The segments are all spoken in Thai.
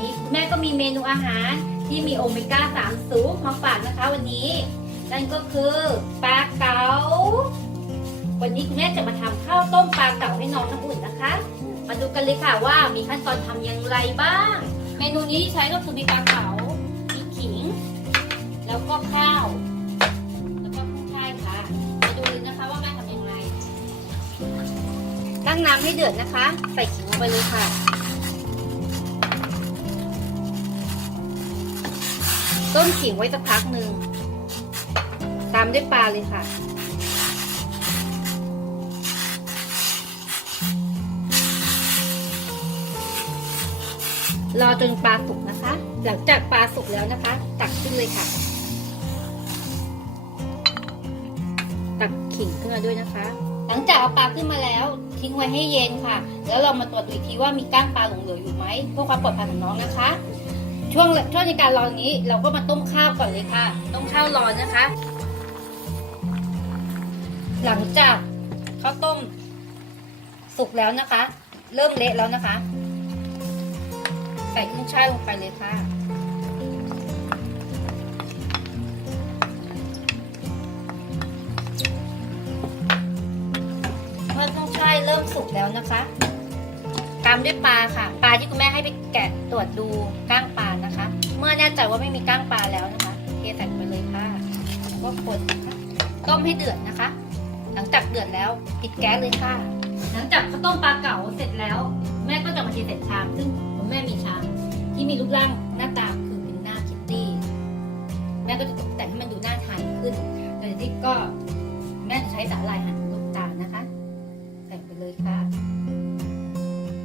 นี้แม่ก็มีเมนูอาหารที่มีโอเมก้า3สูงมาฝากนะคะวันนี้นั่นก็คือปลาเก๋าวันนี้คุณแม่จะมาทำข้าวต้มปลาเก๋าให้น้องน้ำอุ่นนะคะมาดูกันเลยค่ะว่ามีขั้นตอนทำอย่างไรบ้างเมนูนี้ที่ใช้ก็คือมีปลาเก๋ามีขิงแล้วก็ข้าวแล้วก็กุ้งช่ายค่ะมาดูเลยนะคะว่าแม่ทำอย่างไรตั้งน้ำให้เดือดนะคะใส่ขิงลงไปเลยค่ะต้มขิงไว้สักพักหนึ่งตามด้วยปลาเลยค่ะรอจนปลาสุกนะคะหลังจากปลาสุกแล้วนะคะตักขึ้นเลยค่ะตักขิงขึ้นมาด้วยนะคะหลังจากเอาปลาขึ้นมาแล้วทิ้งไว้ให้เย็นค่ะแล้วเรามาตรวจดูอีกทีว่ามีก้างปลาหลงเหลืออยู่ไหมเพื่อความปลอดภัยของน้องนะคะช่วงในการรอนี้เราก็มาต้มข้าวก่อนเลยค่ะต้มข้าวร้อนนะคะหลังจากข้าวต้มสุกแล้วนะคะเริ่มเละแล้วนะคะใส่กุ้งช่ายลงไปเลยค่ะเมื่อกุ้งช่ายเริ่มสุกแล้วนะคะตามด้วยปลาค่ะปลาที่คุณแม่ให้ไปแกะตรวจดูก้างปลานะคะเมื่อแน่ใจว่าไม่มีก้างปลาแล้วนะคะเทใส่ไปเลยค่ะแล้วก็คนนะคะต้มให้เดือดนะคะหลังจากเดือดแล้วปิดแก๊สเลยค่ะหลังจากข้าวต้มปลาเก๋าเสร็จแล้วแม่ก็จะมาเทใส่ชามซึ่งคุณแม่มีชามที่มีรูปร่างหน้าตาคือเป็นหน้าคิตตี้แม่ก็จะตกแต่งให้มันดูน่าทานขึ้นโดยที่ก็แม่จะใช้สาหร่ายหั่นลูกตาลนะคะใส่ไปเลยค่ะ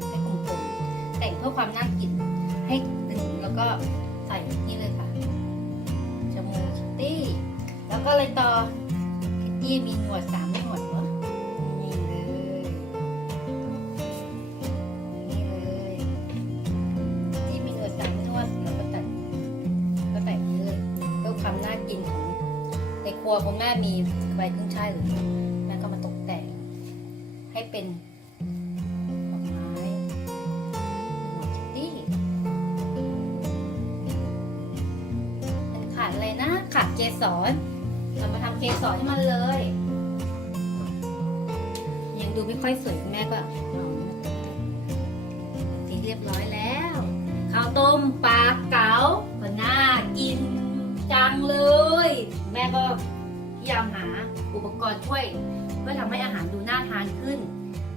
ใส่กลมๆแต่งเพื่อความน่ากินให้ดึงแล้วก็ใส่นี่เลยค่ะจมูกคิตตี้แล้วก็อะไรต่อคิตตี้มีหนวด3หนวดเหรอนี่เลยนี่เลยที่มีหนวด3หนวดแล้วก็ใส่นี่เลยเพื่อความน่ากินของในครัวคุณแม่มีใบกุ้งช่ายหรือแม่ก็มาตกแต่งให้เป็นดอกไม้หนวดคิตตี้เป็นขาดอะไรนะขาดเกสรเรามาทำเกสรให้มันเลยยังดูไม่ค่อยสวยคุณแม่ก็ทีเรียบร้อยแล้วข้าวต้มปลาเก๋าก็น่ากินจังเลยแม่ก็พยายามหาอุปกรณ์ช่วยเพื่อทำให้อาหารดูน่าทานขึ้น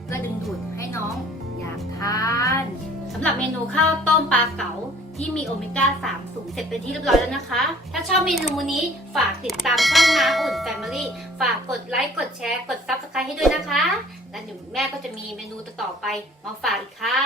เพื่อดึงดูดให้น้องอยากทานสำหรับเมนูข้าวต้มปลาเก๋าที่มีโอเมก้า3สูงเสร็จเป็นที่เรียบร้อยแล้วนะคะถ้าชอบเมนูนี้ฝากติดตามช่องน้ำอุ่นแฟมิลี่ฝากกดไลค์กดแชร์กด Subscribe ให้ด้วยนะคะและเดี๋ยวแม่ก็จะมีเมนูต่อไปมาฝากอีกค่ะ